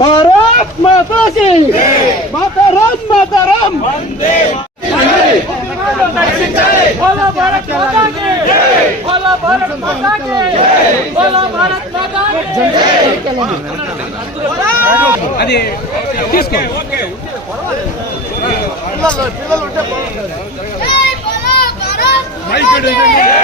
భారత్ మాతా కి మాతరం మాతరం बोलो भारत माता की बोलो भारत माता की बोलो भारत माता की जय बोलो भारत माता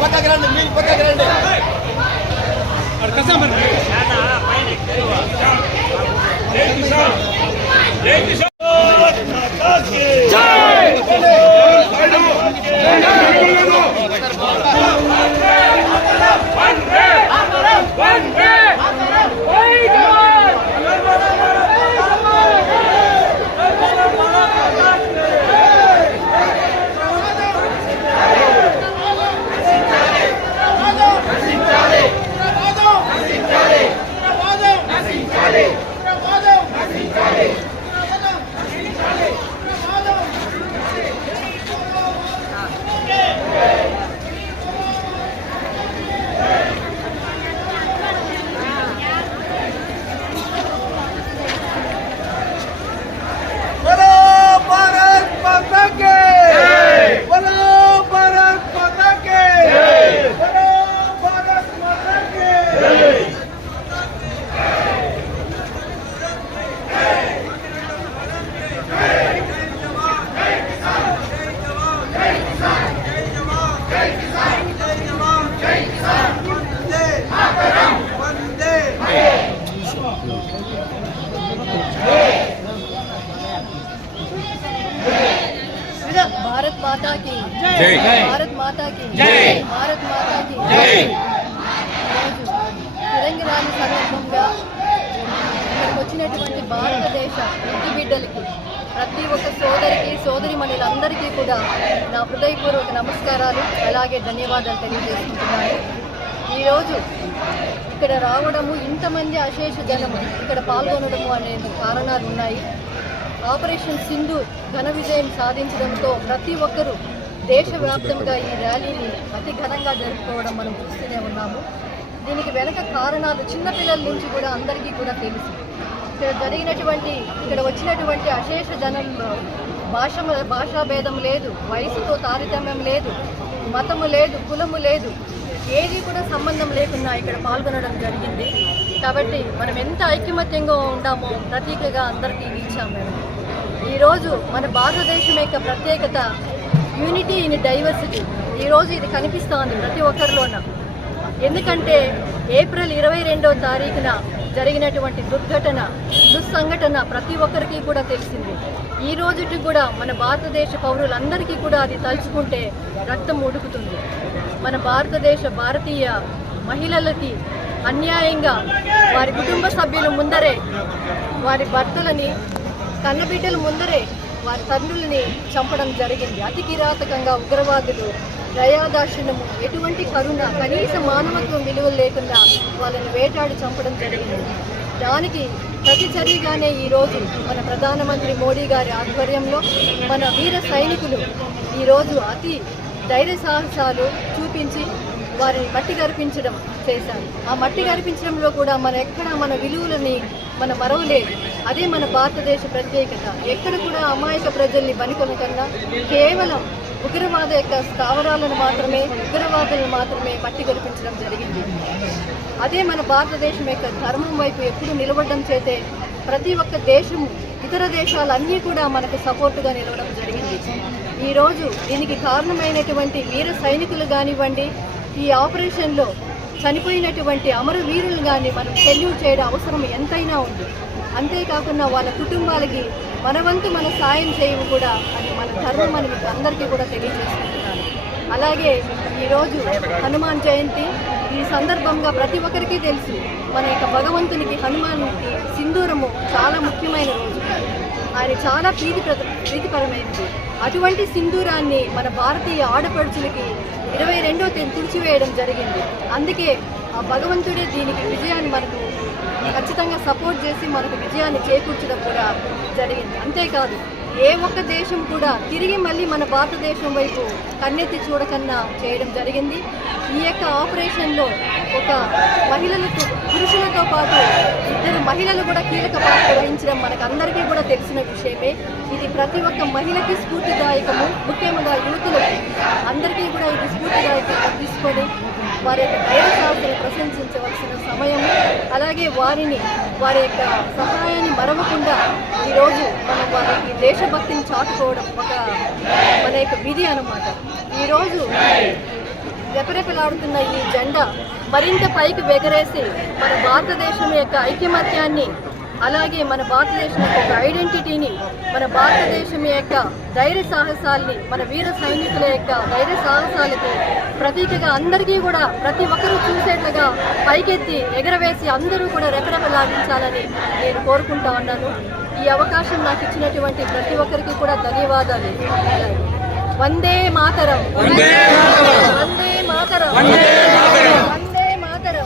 మాతా కి జై బోలో భారత్ మాతా కి జై కిసాన్ భారత్ మాతాకి భారత్ మాతాకి తెలంగాణ సందర్భంగా వచ్చినటువంటి భారతదేశ ఇంటి బిడ్డలకి ప్రతి ఒక్క సోదరికి సోదరి మనులందరికీ కూడా నా హృదయపూర్వక నమస్కారాలు అలాగే ధన్యవాదాలు తెలియజేసుకుంటున్నాను. ఈరోజు ఇక్కడ రావడము ఇంతమంది అశేష జనము ఇక్కడ పాల్గొనడము అనే కారణాలు ఉన్నాయి ఆపరేషన్ సింధు ఘన విజయం సాధించడంతో ప్రతి ఒక్కరూ దేశవ్యాప్తంగా ఈ ర్యాలీని అతి ఘనంగా జరుపుకోవడం మనం చూస్తూనే ఉన్నాము. దీనికి వెనక కారణాలు చిన్నపిల్లల నుంచి కూడా అందరికీ కూడా తెలుసు. ఇక్కడ జరిగినటువంటి ఇక్కడ వచ్చినటువంటి అశేష జనంలో భాష భాషాభేదం లేదు వయసుతో తారతమ్యం లేదు మతము లేదు కులము లేదు ఏది కూడా సంబంధం లేకుండా ఇక్కడ పాల్గొనడం జరిగింది. కాబట్టి మనం ఎంత ఐకమత్యంగా ఉండామో ప్రతీకగా అందరికీ ఇచ్చాం మేము. ఈరోజు మన భారతదేశం యొక్క ప్రత్యేకత యూనిటీ ఇన్ డైవర్సిటీ ఈరోజు ఇది కనిపిస్తోంది ప్రతి ఒక్కరిలోన. ఎందుకంటే ఏప్రిల్ ఇరవై రెండవ తారీఖున జరిగినటువంటి దుర్ఘటన దుస్సంఘటన ప్రతి ఒక్కరికి కూడా తెలిసింది. ఈ రోజుకి కూడా మన భారతదేశ పౌరులందరికీ కూడా అది తలుచుకుంటే రక్తం ఉడుకుతుంది. మన భారతదేశ భారతీయ మహిళలకి అన్యాయంగా వారి కుటుంబ సభ్యుల ముందరే వారి భర్తలని కన్నబిడ్డల ముందరే వారి తండ్రుల్ని చంపడం జరిగింది. అతి కిరాతకంగా ఉగ్రవాదులు దయాదాక్షిణ్యము ఎటువంటి కరుణ కనీస మానవత్వం విలువలు లేకుండా వాళ్ళని వేటాడి చంపడం జరిగింది. దానికి ప్రతిచర్యగానే ఈరోజు మన ప్రధానమంత్రి మోడీ గారి ఆధ్వర్యంలో మన వీర సైనికులు ఈరోజు అతి ధైర్య సాహసాలు చూపించి వారిని మట్టి గర్పించడం చేశారు. ఆ మట్టి గర్పించడంలో కూడా మన ఎక్కడ మన విలువలని మన మరవలేదు అదే మన భారతదేశ ప్రత్యేకత. ఎక్కడ కూడా అమాయక ప్రజల్ని బనికొనకుండా కేవలం ఉగ్రవాద యొక్క స్థావరాలను మాత్రమే ఉగ్రవాదులను మాత్రమే మట్టి గర్పించడం జరిగింది. అదే మన భారతదేశం యొక్క ధర్మం వైపు ఎప్పుడు నిలబడడం చేతే ప్రతి ఒక్క దేశము ఇతర దేశాలన్నీ కూడా మనకు సపోర్టుగా నిలవడం జరిగింది. ఈరోజు దీనికి కారణమైనటువంటి వీర సైనికులు కానివ్వండి ఈ ఆపరేషన్లో చనిపోయినటువంటి అమరవీరులు కానీ మనం సెల్యూట్ చేయడం అవసరం ఎంతైనా ఉంది. అంతేకాకుండా వాళ్ళ కుటుంబాలకి మనవంతు మన సాయం చేయము కూడా అది మన ధర్మం అని మీకు అందరికీ కూడా తెలియజేసుకుంటున్నాను. అలాగే ఈరోజు హనుమాన్ జయంతి ఈ సందర్భంగా ప్రతి ఒక్కరికి తెలుసు. మన యొక్క భగవంతునికి హనుమాన్కి సింధూరము చాలా ముఖ్యమైన రోజు. ఆయన చాలా ప్రీతి ప్రీతిపరమైనది. అటువంటి సింధూరాన్ని మన భారతీయ ఆడపడుచులకి ఇరవై రెండో తేదీ తుడిచివేయడం జరిగింది. అందుకే ఆ భగవంతుడే దీనికి విజయాన్ని మనకు ఖచ్చితంగా సపోర్ట్ చేసి మనకు విజయాన్ని చేకూర్చడం కూడా జరిగింది. అంతేకాదు ఏ ఒక్క దేశం కూడా తిరిగి మళ్ళీ మన భారతదేశం వైపు కన్నెత్తి చూడకన్నా చేయడం జరిగింది. ఈ యొక్క ఆపరేషన్లో ఒక మహిళలకు పురుషులతో పాటు ఇద్దరు మహిళలు కూడా కీలక పాత్ర వహించడం మనకు అందరికీ కూడా తెలిసిన విషయమే. ఇది ప్రతి ఒక్క మహిళకి స్ఫూర్తిదాయకము. ముఖ్యంగా యువతులు అందరికీ కూడా ఇది స్ఫూర్తిదాయకంగా తీసుకొని వారి యొక్క ధైర్య సాహసాలను ప్రశంసించవలసిన సమయము. అలాగే వారిని వారి యొక్క మరవకుండా ఈరోజు మనం వారికి దేశభక్తిని చాటుకోవడం ఒక మన యొక్క విధి అన్నమాట. ఈరోజు రెపరెపలాడుతున్న ఈ జెండా మరింత పైకి ఎగరేసి మన భారతదేశం యొక్క ఐకమత్యాన్ని అలాగే మన భారతదేశం యొక్క ఒక ఐడెంటిటీని మన భారతదేశం యొక్క ధైర్య సాహసాల్ని మన వీర సైనికుల యొక్క ధైర్య సాహసాలకి ప్రతీకగా అందరికీ కూడా ప్రతి ఒక్కరూ చూసేట్లుగా పైకెత్తి ఎగరవేసి అందరూ కూడా రెపరెపలాడించాలని నేను కోరుకుంటా ఉన్నాను. ఈ అవకాశం నాకు ఇచ్చినటువంటి ప్రతి ఒక్కరికి కూడా ధన్యవాదాలు. వందే మాతరం. వందే మాతరం. వందే మాతరం.